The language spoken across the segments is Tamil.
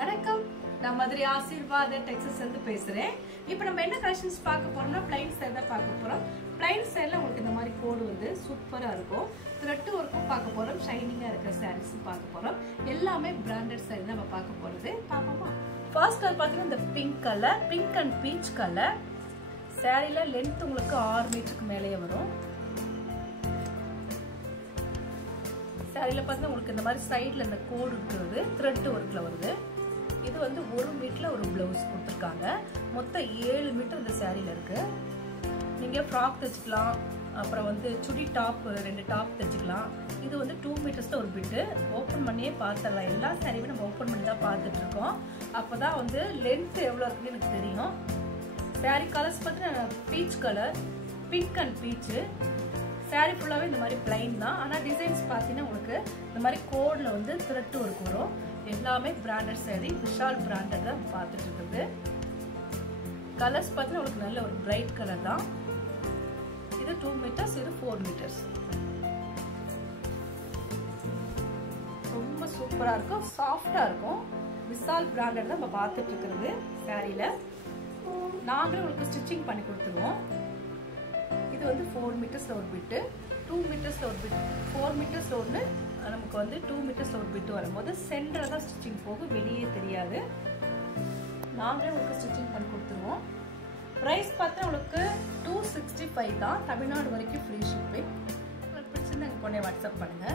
வணக்கம், நான் மதுரை ஆசீர்வாத டெக்ஸஸ் இருந்து பேசுறேன். இப்போ நம்ம என்ன கலெக்ஷன்ஸ் பார்க்க போறோம்னா பிளைன் ஸ்டைல் தான் பார்க்க போறோம். பிளைன் ஸ்டைல்ல உங்களுக்கு இந்த மாதிரி கோடு வந்து சூப்பரா இருக்கும். த்ரெட் ஒர்க்கும் பார்க்க போறோம், ஷைனிங்கா இருக்கிற சாரீஸ் பார்க்க போறோம். எல்லாமே பிராண்டட் ஸ்டைல் நம்ம பார்க்க போறது. பாப்போமா? ஃபர்ஸ்ட் கலர் பாத்தீங்கன்னா இந்த pink colour, pink and peach colour. சாரீல லென்த் உங்களுக்கு 6 மீட்டருக்கு மேலேயே வரும். சாரீல பார்த்தா உங்களுக்கு இந்த மாதிரி சைடில் இந்த கோடு இருக்கிறது த்ரெட் ஒர்க்கில் வருது. இது வந்து 1 மீட்டரில் ஒரு ப்ளவுஸ் கொடுத்துருக்காங்க. மொத்தம் 7 மீட்டர் இந்த சாரியில் இருக்கு. நீங்கள் ஃப்ராக் தைச்சிக்கலாம், அப்புறம் வந்து சுடி டாப் 2 டாப் தைச்சிக்கலாம். இது வந்து 2 மீட்டர்ஸில் ஒரு பிட்டு. ஓப்பன் பண்ணியே பார்த்துடலாம். எல்லா சாரியுமே நம்ம ஓப்பன் பண்ணி தான் பார்த்துட்டு இருக்கோம். அப்போ தான் வந்து லென்த் எவ்வளோ இருக்குன்னு எனக்கு தெரியும். சாரி கலர்ஸ் பார்த்தீங்கன்னா peach colour, pink and beach. Sorry ஃபுல்லாகவே இந்த மாதிரி பிளைன் தான். ஆனால் டிசைன்ஸ் பார்த்தீங்கன்னா உங்களுக்கு இந்த மாதிரி கோடில் வந்து த்ரெட் ஒர்க் வரும். எல்லாமே பிராண்டட் சாரி, விஷால் பிராண்டட் தான் பார்த்துட்டு இருக்குது. கலர்ஸ் பார்த்தீங்கன்னா உங்களுக்கு நல்ல ஒரு பிரைட் கலர் தான். இது 2 மீட்டர்ஸ், இது 4 மீட்டர்ஸ். ரொம்ப சூப்பராக இருக்கும், சாஃப்டாக இருக்கும். விஷால் பிராண்டட் தான் நம்ம பார்த்துட்டு இருக்கிறது. சாரியில் நாங்களே உங்களுக்கு ஸ்டிச்சிங் பண்ணி கொடுத்துருவோம். இது வந்து 4 மீட்டர்ஸ்ல ஒரு பிட்டு, 2 மீட்டர்ஸ்ல ஒரு பிட், 4 மீட்டர்ஸ்ல ஒன்று, நமக்கு வந்து 2 மீட்டர்ஸ்ல ஒரு பிட்டு வரும்போது சென்டரில் தான் ஸ்டிச்சிங் போகும், வெளியே தெரியாது. நாங்களே உங்களுக்கு ஸ்டிச்சிங் பண்ணி கொடுத்துருவோம். ப்ரைஸ் பார்த்தா உங்களுக்கு 265 தான். தமிழ்நாடு வரைக்கும் ஃப்ரீ ஷிப்பிங். உங்களுக்கு பிடிச்சிருந்தா எங்கள் பொண்ணை வாட்ஸ்அப் பண்ணுங்க.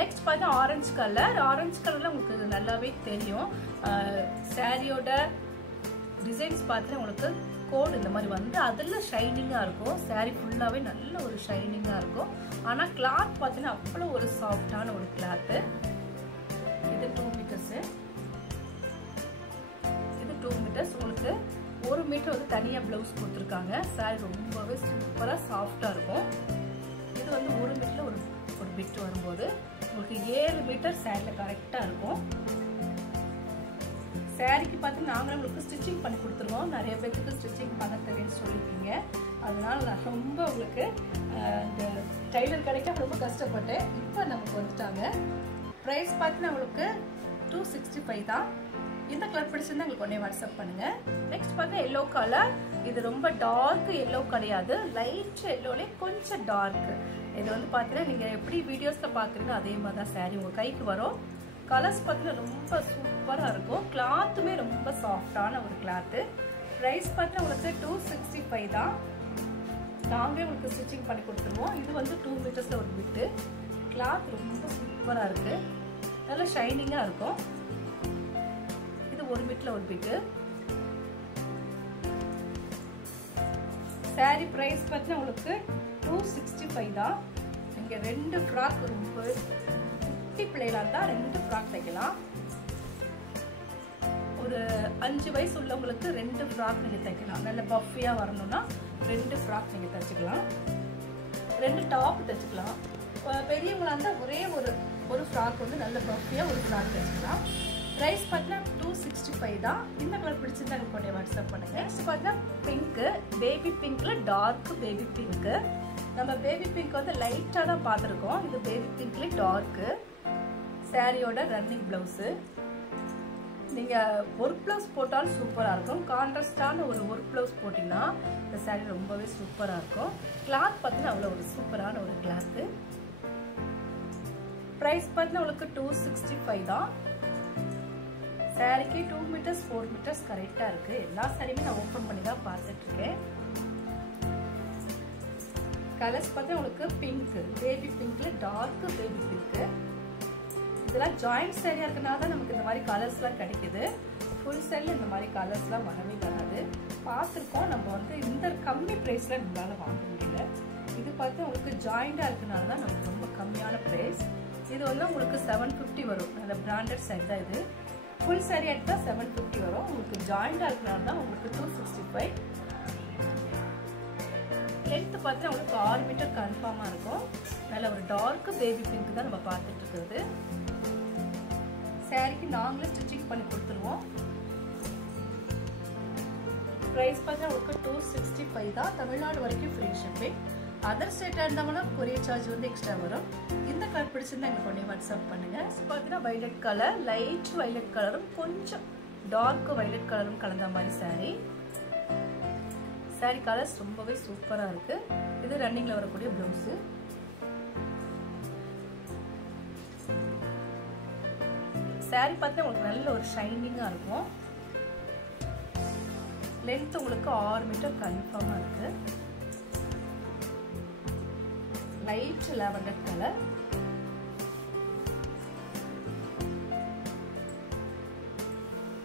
நெக்ஸ்ட் பார்த்தா ஆரஞ்சு கலர். ஆரஞ்சு கலர்ல உங்களுக்கு நல்லாவே தெரியும். சாரியோட டிசைன்ஸ் பார்த்தா உங்களுக்கு கோட் இந்த மாதிரி வந்து அதில் ஷைனிங்காக இருக்கும். சாரீ ஃபுல்லாகவே நல்ல ஒரு ஷைனிங்காக இருக்கும். ஆனால் கிளாத் பார்த்தீங்கன்னா அவ்வளோ ஒரு சாஃப்டான ஒரு கிளாத்து. இது 2 மீட்டர்ஸு, இது 2 மீட்டர்ஸ். உங்களுக்கு 1 மீட்டர் வந்து தனியாக ப்ளவுஸ் கொடுத்துருக்காங்க. சாரீ ரொம்பவே சூப்பராக சாஃப்டாக இருக்கும். இது வந்து 1 மீட்டரில் ஒரு பிட் வரும்போது உங்களுக்கு 7 மீட்டர் சாரியில் கரெக்டாக இருக்கும். சாரிக்கு பார்த்து நாங்களும் உங்களுக்கு ஸ்டிச்சிங் பண்ணி கொடுத்துருவோம். நிறைய பேருக்கு ஸ்டிச்சிங் பண்ண தெரியும்னு சொல்லியிருக்கீங்க. அதனால நான் ரொம்ப உங்களுக்கு இந்த டைலர் கிடைக்க ரொம்ப கஷ்டப்பட்டேன். இப்போ நமக்கு வந்துட்டாங்க. ப்ரைஸ் பார்த்து உங்களுக்கு 265 தான். இந்த கலர் பிடிச்சிருந்தா உங்களுக்கு உடனே வாட்ஸ்அப் பண்ணுங்க. நெக்ஸ்ட் பார்த்தா எல்லோ கலர். இது ரொம்ப டார்க் எல்லோ கிடையாது, லைட் எல்லோலே கொஞ்சம் டார்க். இது வந்து பார்த்தீங்கன்னா நீங்கள் எப்படி வீடியோஸில் பார்க்குறீங்களோ அதே மாதிரி தான் சாரி உங்கள் கைக்கு வரும். கலர்ஸ் பார்த்தீங்கன்னா ரொம்ப சூப்பராக இருக்கும். கிளாத்துமே ரொம்ப சாஃப்டான ஒரு கிளாத்து. ப்ரைஸ் பார்த்தீங்கன்னா உங்களுக்கு 265 தான். நாங்களே உங்களுக்கு ஸ்டிச்சிங் பண்ணி கொடுத்துருவோம். இது வந்து 2 மீட்டர்ஸில் ஒரு பிட்டு. கிளாத் ரொம்ப சூப்பராக இருக்குது, நல்ல ஷைனிங்காக இருக்கும். இது 1 மீட்டரில் ஒரு பிட்டு. சாரி ப்ரைஸ் பார்த்தீங்கன்னா உங்களுக்கு 265 தான். நீங்கள் 2 ஃப்ராக் ரொம்ப குட்டி பிள்ளைகளாக இருந்தால் 2 ஃப்ராக் தைக்கலாம். ஒரு 5 வயசு உள்ளவங்களுக்கு 2 ஃப்ராக் நீங்கள் தைக்கலாம். நல்ல பஃபியாக வரணும்னா 2 ஃப்ராக் நீங்கள் தைச்சிக்கலாம். 2 டாப் தைச்சிக்கலாம். பெரியவங்களாக இருந்தால் ஒரே ஒரு ஃப்ராக் வந்து நல்ல பஃபியாக ஒரு ஃப்ராக் தைச்சிக்கலாம். ப்ரைஸ் பார்த்தீங்கன்னா 265 தான். இந்த கலர் பிடிச்சிருந்தா எனக்கு உடனே வாட்ஸ்அப் பண்ணுங்க. நெக்ஸ்ட் பார்த்தீங்கன்னா பிங்க்கு, பேபி பிங்க்ல டார்க் பேபி பிங்க்கு. நம்ம பேபி பிங்க் வந்து லைட்டாக தான் பார்த்துருக்கோம். இது பேபி பிங்க்ல டார்க்கு. சாரியோட ரன்னிங் பிளவுஸு. நீங்கள் ஒர்க் ப்ளவுஸ் போட்டாலும் சூப்பராக இருக்கும். கான்ட்ராஸ்டான ஒரு ஒர்க் ப்ளவுஸ் போட்டிங்கன்னா இந்த சாரீ ரொம்பவே சூப்பராக இருக்கும். கிளாத் பார்த்தீங்கன்னா அவ்வளோ ஒரு சூப்பரான ஒரு கிளாத்து. ப்ரைஸ் பார்த்தீங்கன்னா உங்களுக்கு 265 தான். சாரிக்கு 2 மீட்டர்ஸ் 4 மீட்டர்ஸ் கரெக்டாக இருக்குது. எல்லா சாரியுமே நான் ஓப்பன் பண்ணி தான் பார்த்துட்ருக்கேன். கலர்ஸ் பார்த்தா உங்களுக்கு பிங்க், பேபி பிங்க்ல டார்க் பேபி பிங்க்கு. இதெல்லாம் ஜாயிண்ட் சாரியாக இருக்கனால தான் நமக்கு இந்த மாதிரி கலர்ஸ்லாம் கிடைக்குது. ஃபுல் சாரியில் இந்த மாதிரி கலர்ஸ்லாம் வரவே வராது. பார்த்துருக்கோம், நம்ம வந்து இந்த கம்மி ப்ரைஸில் நம்மளால் வாங்க முடியல. இது பார்த்து உங்களுக்கு ஜாயிண்டாக இருக்கனால தான் நமக்கு ரொம்ப கம்மியான ப்ரைஸ். இது வந்து உங்களுக்கு 750 வரும். நல்ல பிராண்டட் சாரி தான் இது. ஃபுல் சாரி எடுத்தால் 750 வரும். உங்களுக்கு ஜாயிண்டாக இருக்கனால தான் உங்களுக்கு 265. லென்த் பார்த்தா உங்களுக்கு 6 மீட்டர் கன்ஃபார்மாக இருக்கும். நல்ல ஒரு டார்க் பேபி பிங்க் தான் நம்ம பார்த்துட்டு இருக்கிறது. சாரிக்கு நாங்களே ஸ்டிச்சிங் பண்ணி கொடுத்துருவோம். ப்ரைஸ் பார்த்தா உங்களுக்கு 265 தான். தமிழ்நாடு வரைக்கும் ஃப்ரீ ஷிப்பிங். அதர் ஸ்டேட்டாக இருந்தாங்கன்னா கொரியர் சார்ஜ் வந்து எக்ஸ்ட்ரா வரும். இந்த கலர் பிடிச்சிருந்தா எங்களுக்கு உடனே வாட்ஸ்அப் பண்ணுங்கள். பார்த்தீங்கன்னா வைலட் கலர், லைட் வைலட் கலரும் கொஞ்சம் டார்க் வைலட் கலரும் கலந்த மாதிரி saree. saree கலர்ஸ் ரொம்பவே சூப்பராக இருக்கு. இது ரன்னிங்கில் வரக்கூடிய ப்ளவுஸு. saree பார்த்தா உங்களுக்கு நல்ல ஒரு ஷைனிங்காக இருக்கும். லென்த் உங்களுக்கு 6 மீட்டர் கன்ஃபார்மாக இருக்கு. Light lavender colour.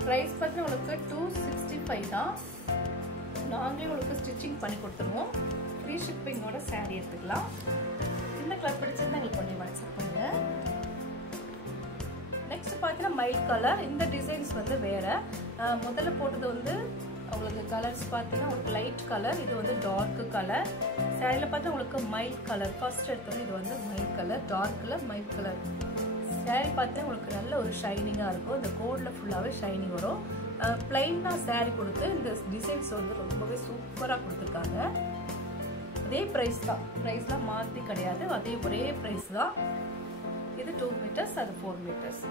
பிரைஸ் பார்த்தா உங்களுக்கு 265 தான். நாங்களே உங்களுக்கு ஸ்டிச்சிங் பண்ணி கொடுத்துருவோம். ஃப்ரீ ஷிப்பிங்கோட saree எடுத்துக்கலாம். இந்த கலர் பிடிச்சிருந்தா எங்களுக்கு பண்ணி வாட்ஸ்அப் பண்ணுங்க. நெக்ஸ்ட் பார்த்தீங்கன்னா மைல்ட் கலர். இந்த டிசைன்ஸ் வந்து வேற. முதல்ல போட்டது வந்து உங்களுக்கு கலர்ஸ் பார்த்தீங்கன்னா உங்களுக்கு லைட் கலர், இது வந்து டார்க் கலர். சாரியில் பார்த்தா உங்களுக்கு மைல்ட் கலர். ஃபர்ஸ்ட் எடுத்தது இது வந்து mild colour, dark colour, mild colour. Sari பார்த்தீங்கன்னா உங்களுக்கு நல்ல ஒரு ஷைனிங்காக இருக்கும். இந்த கோல்டில் ஃபுல்லாகவே ஷைனிங் வரும். பிளைனாக சாரி கொடுத்து இந்த டிசைன்ஸ் வந்து ரொம்பவே சூப்பராக கொடுத்துருக்காங்க. அதே ப்ரைஸ் தான், ப்ரைஸ்லாம் மாற்றி கிடையாது, அதே ஒரே ப்ரைஸ் தான். இது 2 மீட்டர்ஸ், அது 4 மீட்டர்ஸ்.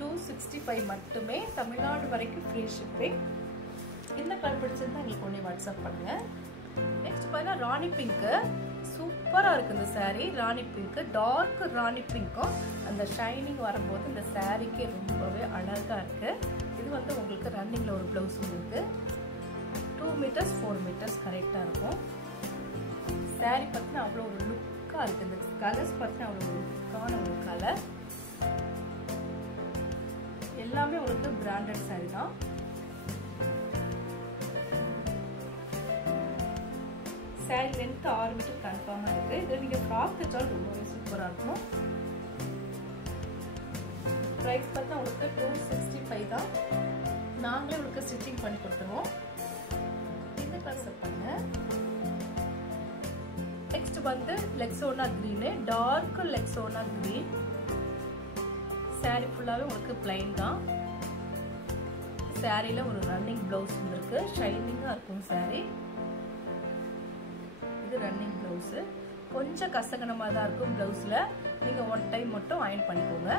$265 மட்டுமே. தமிழ்நாடு வரைக்கும் ஃப்ரீ ஷிப்பிங். இந்த கலர் பிடிச்சிருந்தா எங்களுக்கு ஒன்றே வாட்ஸ்அப் பண்ணுங்க. நெக்ஸ்ட் பார்த்தீங்கன்னா ராணி பிங்க்கு. சூப்பராக இருக்குது இந்த saree. ராணி பிங்க்கு, டார்க் ராணி பிங்க்கும் அந்த ஷைனிங் வரும்போது இந்த சாரீக்கே ரொம்பவே அழகாக இருக்குது. இது வந்து உங்களுக்கு ரன்னிங்கில் ஒரு ப்ளவுஸ் இருக்குது. 2 மீட்டர்ஸ் 4 மீட்டர்ஸ் கரெக்டாக இருக்கும். saree பார்த்தீங்கன்னா அவ்வளோ ஒரு லுக்காக இருக்குது. இந்த கலர்ஸ் பார்த்தீங்கன்னா அவ்வளோ ஒரு லுக்கான ஒரு கலர். எல்லாமே உங்களுக்கு பிராண்டட் saree தான். saree லென்த் 6 மீட்டர் கன்ஃபார்மாக இருக்குது. இது நீங்கள் ஃப்ராக் தைச்சாலும் ரொம்பவே சூப்பராக இருக்கும். ப்ரைஸ் பார்த்தா உங்களுக்கு 265 தான். நாங்களே உங்களுக்கு ஸ்டிச்சிங் பண்ணி கொடுத்துருவோம். இந்த கலர் பண்ணுங்க. நெக்ஸ்ட் வந்து லெக்ஸோனா கிரீனு, டார்க் லெக்ஸோனா கிரீன். saree ஃபுல்லாகவே உங்களுக்கு பிளைன் தான். சாரியில் ஒரு ரன்னிங் ப்ளவுஸ் இருக்கு, ஷைனிங்காக இருக்கும் saree. இது ரன்னிங் ப்ளவுஸு. கொஞ்சம் கசகனமாக தான் இருக்கும் ப்ளவுஸில். நீங்கள் 1 டைம் மட்டும் அயர்ன் பண்ணிக்கோங்க.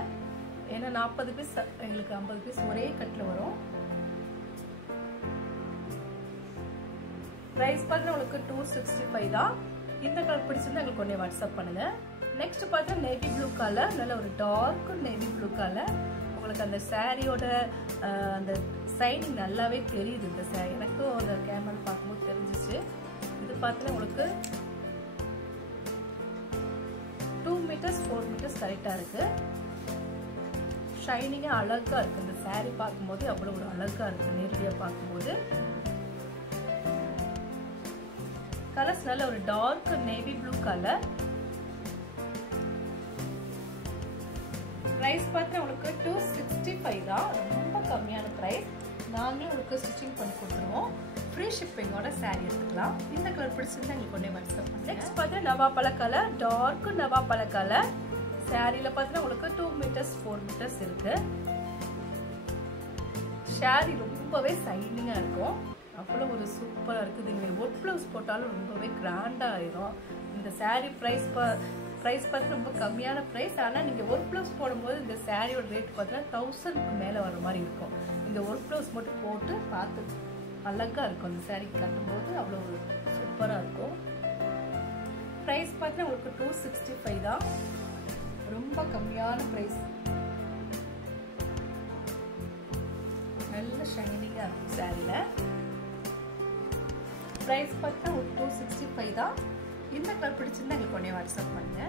ஏன்னா 40 பீஸ் எங்களுக்கு 50 பீஸ் ஒரே கட்டில் வரும். ப்ரைஸ் பார்த்தீங்கன்னா உங்களுக்கு 265 தான். இந்த கலர் பிடிச்சிருந்தா எங்களுக்கு ஒன்றே வாட்ஸ்அப் பண்ணுங்க. நெக்ஸ்ட் பார்த்தா நேவி ப்ளூ கலர், நல்ல ஒரு டார்க் நேவி ப்ளூ கலர். உங்களுக்கு அந்த சாரியோட அந்த சைனிங் நல்லாவே தெரியுது. இந்த சாரி எனக்கும் அந்த கேமரா பார்க்கும்போது தெரிஞ்சிச்சு. இது பார்த்தீங்கன்னா உங்களுக்கு 2 மீட்டர்ஸ் 4 மீட்டர்ஸ் கரெக்டாக இருக்கு. ஷைனிங்காக அழகாக இருக்கு. இந்த சாரி பார்க்கும்போது அவ்வளோ ஒரு அழகாக இருக்கு. நேரடியாக பார்க்கும்போது கலர்ஸ் நல்ல ஒரு dark navy blue colour. Price பார்த்தா உங்களுக்கு 265 தான். ரொம்ப கம்மியான பிரைஸ். நாங்களே உங்களுக்கு ஸ்டிச்சிங் பண்ணி கொடுத்துருவோம். ஃப்ரீ ஷிப்பிங்கோட saree எடுத்துக்கலாம். இந்த கலர் பிடிச்சிருந்தா எங்களுக்கு ஒன்றே வாட்ஸ்அப் பண்ணுங்க. நெக்ஸ்ட் பார்த்தீங்கன்னா நவாப்பழ கலர், டார்க் நவாப்பழ கலர். சாரியில் பார்த்தீங்கன்னா உங்களுக்கு 2 மீட்டர்ஸ் 4 மீட்டர்ஸ் இருக்கு. saree ரொம்பவே ஷைனிங்காக இருக்கும். அவ்வளோ ஒரு சூப்பராக இருக்குது. நீங்கள் ஒர்க் ப்ளவுஸ் போட்டாலும் ரொம்பவே கிராண்டாக ஆயிரும். இந்த saree ப்ரைஸ் பார்த்து ரொம்ப கம்மியான ப்ரைஸ். ஆனால் நீங்கள் ஒர்க் ப்ளவுஸ் போடும்போது இந்த சாரியோட ரேட் பார்த்தீங்கன்னா 1000க்கு மேலே வர மாதிரி இருக்கும். இந்த ஒர்க் ப்ளவுஸ் மட்டும் போட்டு பார்த்து அழகாக இருக்கும். அந்த சாரீ கட்டும்போது அவ்வளோ ஒரு சூப்பராக இருக்கும். ப்ரைஸ் பார்த்தீங்கன்னா உங்களுக்கு 265 தான். ரொம்ப கம்மியான ப்ரைஸ். நல்ல ஷைனிங்காக இருக்கும் சாரியில். ப்ரைஸ் பார்த்தீங்கன்னா உங்களுக்கு 265 தான். இந்த கலர் பிடிச்சிருந்தா எங்களுக்கு உடனே வாட்ஸ்அப் பண்ணுங்க.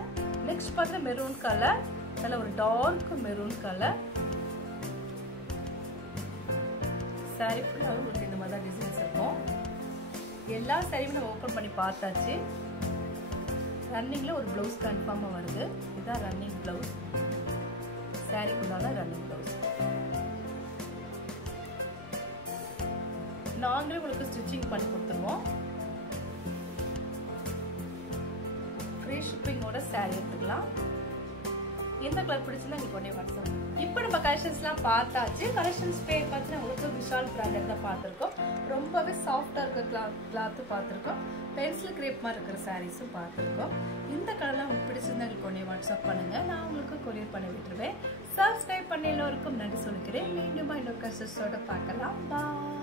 நெக்ஸ்ட் பார்த்தீங்கன்னா மெரூன் கலர், நல்ல ஒரு டார்க் மெரூன் கலர். சாரி ஃபுல்லாக உங்களுக்கு இந்த மாதிரி தான் டிசைன்ஸ் இருக்கும். எல்லா சாரியுமே நம்ம ஓப்பன் பண்ணி பார்த்தாச்சு. ரன்னிங்கில் ஒரு ப்ளவுஸ் கன்ஃபார்மாக வருது. இதுதான் ரன்னிங் ப்ளவுஸ். சாரிக்குள்ளான ரன்னிங் ப்ளவுஸ். நாங்களே உங்களுக்கு ஸ்டிச்சிங் பண்ணி கொடுத்துருவோம். ஃப்ரீ ஷிப்பிங்கோட saree எடுத்துக்கலாம். எந்த கலர் பிடிச்சிருந்தா நீங்க உடனே வாட்ஸ்அப். இப்போ நம்ம கலெக்ஷன்ஸ்லாம் பார்த்தாச்சு. கலெக்ஷன்ஸ் பேர் பார்த்தீங்கன்னா உங்களுக்கு விஷால் பிராண்டட் தான் பார்த்துருக்கோம். ரொம்பவே சாஃப்டாக இருக்க கிளாத்து பார்த்துருக்கோம். பென்சில் கிரேப் மாதிரி இருக்கிற சாரீஸும் பார்த்துருக்கோம். இந்த கலர்லாம் உங்களுக்கு பிடிச்சிருந்தா உங்களுக்கு உடனே வாட்ஸ்அப் பண்ணுங்க. நான் உங்களுக்கு கொரியர் பண்ணி விட்டுருவேன். சப்ஸ்கிரைப் பண்ண எல்லோருக்கும் நன்றி சொல்லிக்கிறேன். மீண்டும் இன்னொரு கலெக்ஷன்ஸோட பார்க்கலாம். பாய்.